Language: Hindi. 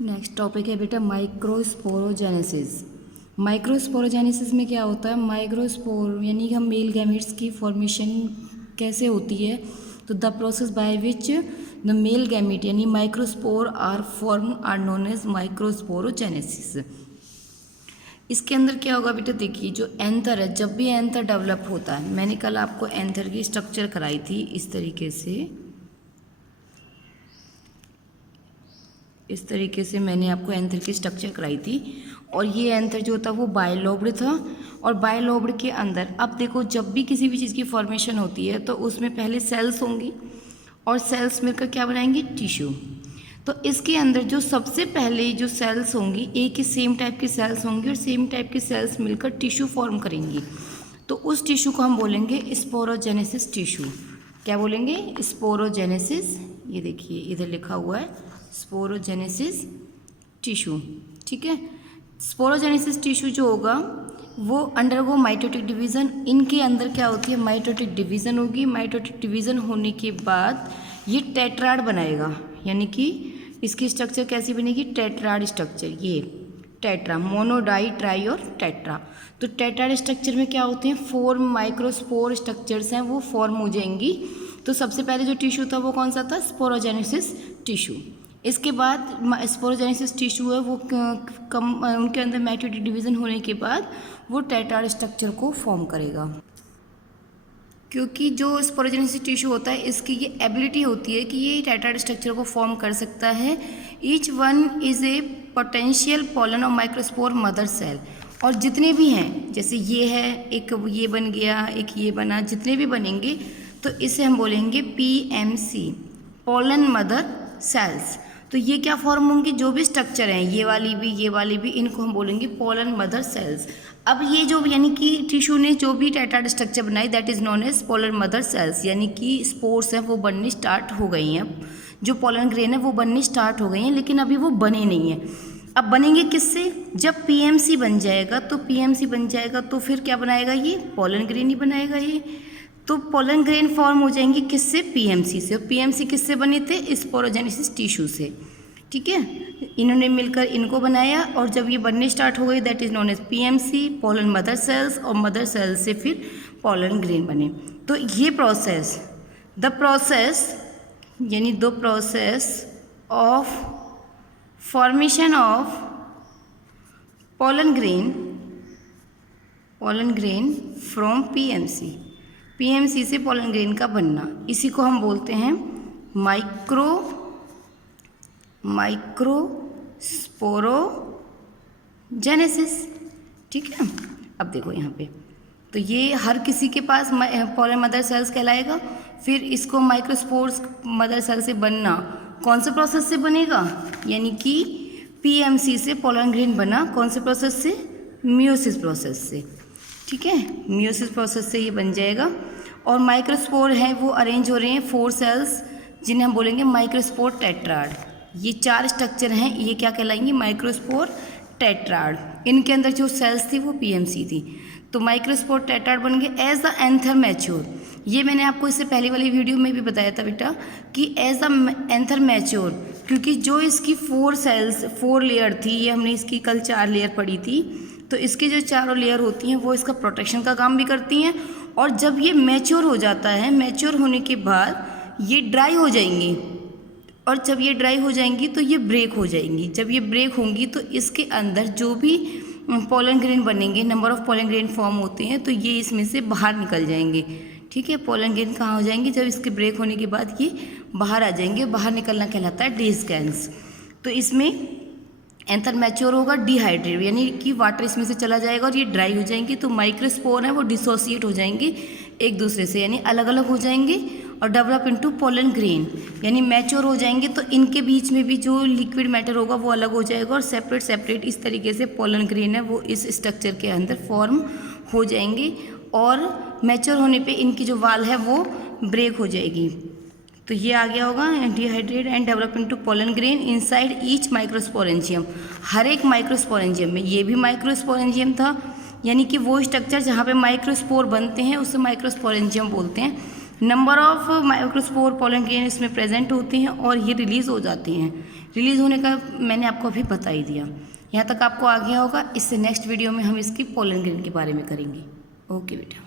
नेक्स्ट टॉपिक है बेटा माइक्रोस्पोरोजेनेसिस। माइक्रोस्पोरोजेनेसिस में क्या होता है? माइक्रोस्पोर यानी कि हम मेल गैमेट्स की फॉर्मेशन कैसे होती है, तो the process by which the male gamete यानी microspore are form are known as microsporogenesis. इसके अंदर क्या होगा बेटा, देखिए जो एंथर है, जब भी एंथर डेवलप होता है, मैंने कल आपको एंथर की स्ट्रक्चर कराई थी इस तरीके से मैंने आपको एंथर की स्ट्रक्चर कराई थी। और ये एंथर जो था वो बायलोब्ड था, और बायलोब्ड के अंदर अब देखो जब भी किसी भी चीज़ की फॉर्मेशन होती है तो उसमें पहले सेल्स होंगी और सेल्स मिलकर क्या बनाएंगे, टिश्यू। तो इसके अंदर जो सबसे पहले जो सेल्स होंगी, एक ही सेम टाइप की सेल्स होंगी और सेम टाइप की सेल्स मिलकर टिश्यू फॉर्म करेंगी। तो उस टिश्यू को हम बोलेंगे स्पोरोजेनेसिस टिश्यू। क्या बोलेंगे? स्पोरोजेनेसिस। ये देखिए इधर लिखा हुआ है स्पोरोजेनेसिस टिश्यू। ठीक है, स्पोरोजेनेसिस टिश्यू जो होगा वो अंडरगो माइटोटिक डिवीज़न। इनके अंदर क्या होती है, माइटोटिक डिवीज़न होगी। माइटोटिक डिवीज़न होने के बाद ये टेट्राड बनाएगा, यानी कि इसकी स्ट्रक्चर कैसी बनेगी, टेट्राड स्ट्रक्चर। ये टेट्रा, मोनो डाई ट्राई और टेट्रा। तो टेट्राड स्ट्रक्चर में क्या होते हैं, 4 माइक्रोस्पोर स्ट्रक्चर्स हैं वो फॉर्म हो जाएंगी। तो सबसे पहले जो टिश्यू था वो कौन सा था, स्पोरोजेनेसिस टिश्यू। इसके बाद स्पोरोजेनेसिस टिश्यू है वो उनके अंदर माइटोटिक डिवीज़न होने के बाद वो टेट्राड स्ट्रक्चर को फॉर्म करेगा। क्योंकि जो स्पोरोजेनेसिस टिश्यू होता है इसकी ये एबिलिटी होती है कि ये टेट्राड स्ट्रक्चर को फॉर्म कर सकता है। Each one is a potential pollen of microspore mother cell. और जितने भी हैं, जैसे ये है, एक ये बन गया, एक ये बना, जितने भी बनेंगे तो इसे हम बोलेंगे PMC, पोलन मदर सेल्स। तो ये क्या फॉर्म होंगी, जो भी स्ट्रक्चर हैं, ये वाली भी, इनको हम बोलेंगे पोलन मदर सेल्स। अब ये जो यानी कि टिश्यू ने जो भी टेट्राड स्ट्रक्चर बनाई that is known as pollen mother cells, यानी कि स्पोर्स हैं वो बनने स्टार्ट हो गई हैं। जो पोलन ग्रेन है वो बनने स्टार्ट हो गई हैं, लेकिन अभी वो बने नहीं हैं। अब बनेंगे किससे, जब PMC बन जाएगा। तो PMC बन जाएगा तो फिर क्या बनाएगा, ये पोलन ग्रेन ही बनाएगा ये। तो पोलन ग्रेन फॉर्म हो जाएंगे किससे, PMC से। और PMC किससे बने थे, स्पोरोजेनेसिस टिश्यू से। ठीक है, इन्होंने मिलकर इनको बनाया और जब ये बनने स्टार्ट हो गई that is known as PMC, pollen mother cells, और मदर सेल्स से फिर पोलन ग्रेन बने। तो ये प्रोसेस, द प्रोसेस यानी the process of formation of pollen grain from PMC से पोलन ग्रेन का बनना, इसी को हम बोलते हैं माइक्रोस्पोरोजेनेसिस। ठीक है, अब देखो यहाँ पे, तो ये हर किसी के पास पोलन मदर सेल्स कहलाएगा। फिर इसको माइक्रोस्पोर्स मदर सेल से बनना कौन से प्रोसेस से बनेगा, यानी कि PMC से पोलन ग्रेन बना कौन से प्रोसेस से, मियोसिस प्रोसेस से। ठीक है, मियोसिस प्रोसेस से ये बन जाएगा। और माइक्रोस्पोर हैं वो अरेंज हो रहे हैं 4 सेल्स, जिन्हें हम बोलेंगे माइक्रोस्पोर टेट्राड। ये 4 स्ट्रक्चर हैं, ये क्या कहलाएंगी, माइक्रोस्पोर टेट्राड। इनके अंदर जो सेल्स थी वो PMC थी। तो माइक्रोस्पोर टेट्राड बन गए एज द एंथर मैच्योर। ये मैंने आपको इससे पहले वाली वीडियो में भी बताया था बेटा कि एज द एंथर मैच्योर, क्योंकि जो इसकी 4 लेयर थी, ये हमने इसकी कल 4 लेयर पढ़ी थी। तो इसकी जो 4 लेयर होती हैं वो इसका प्रोटेक्शन का काम भी करती हैं। और जब ये मैच्योर हो जाता है, मैच्योर होने के बाद ये ड्राई हो जाएंगी, और जब ये ड्राई हो जाएंगी तो ये ब्रेक हो जाएंगी। जब ये ब्रेक होंगी तो इसके अंदर जो भी पोलन ग्रेन बनेंगे, number of pollen grain form होते हैं, तो ये इसमें से बाहर निकल जाएंगे। ठीक है, पोलन ग्रेन कहाँ हो जाएंगे, जब इसके ब्रेक होने के बाद ये बाहर आ जाएंगे। बाहर निकलना कहलाता है डिस्केंस। तो इसमें एंथर मैच्योर होगा, डिहाइड्रेट यानी कि वाटर इसमें से चला जाएगा और ये ड्राई हो जाएंगे। तो माइक्रोस्पोर है वो डिसोसिएट हो जाएंगे एक दूसरे से, यानी अलग अलग हो जाएंगे और डेवलप इनटू पोलन ग्रेन, यानी मैच्योर हो जाएंगे। तो इनके बीच में भी जो लिक्विड मैटर होगा वो अलग हो जाएगा और सेपरेट इस तरीके से पोलन ग्रेन है वो इस स्ट्रक्चर के अंदर फॉर्म हो जाएंगे। और मैच्योर होने पे इनकी जो वाल है वो ब्रेक हो जाएगी। तो ये आ गया होगा dehydrate and develop into pollen grain inside each microsporangium. हर एक माइक्रोस्पोरेंजियम में, ये भी माइक्रोस्पोरेंजियम था, यानी कि वो स्ट्रक्चर जहाँ पे माइक्रोस्पोर बनते हैं उसे माइक्रोस्पोरेंजियम बोलते हैं। Number of microspore pollen grain इसमें प्रेजेंट होते हैं और ये रिलीज़ हो जाते हैं। रिलीज़ होने का मैंने आपको अभी बता ही दिया। यहाँ तक आपको आ गया होगा। इससे नेक्स्ट वीडियो में हम इसकी पोलन ग्रेन के बारे में करेंगे। ओके बेटा।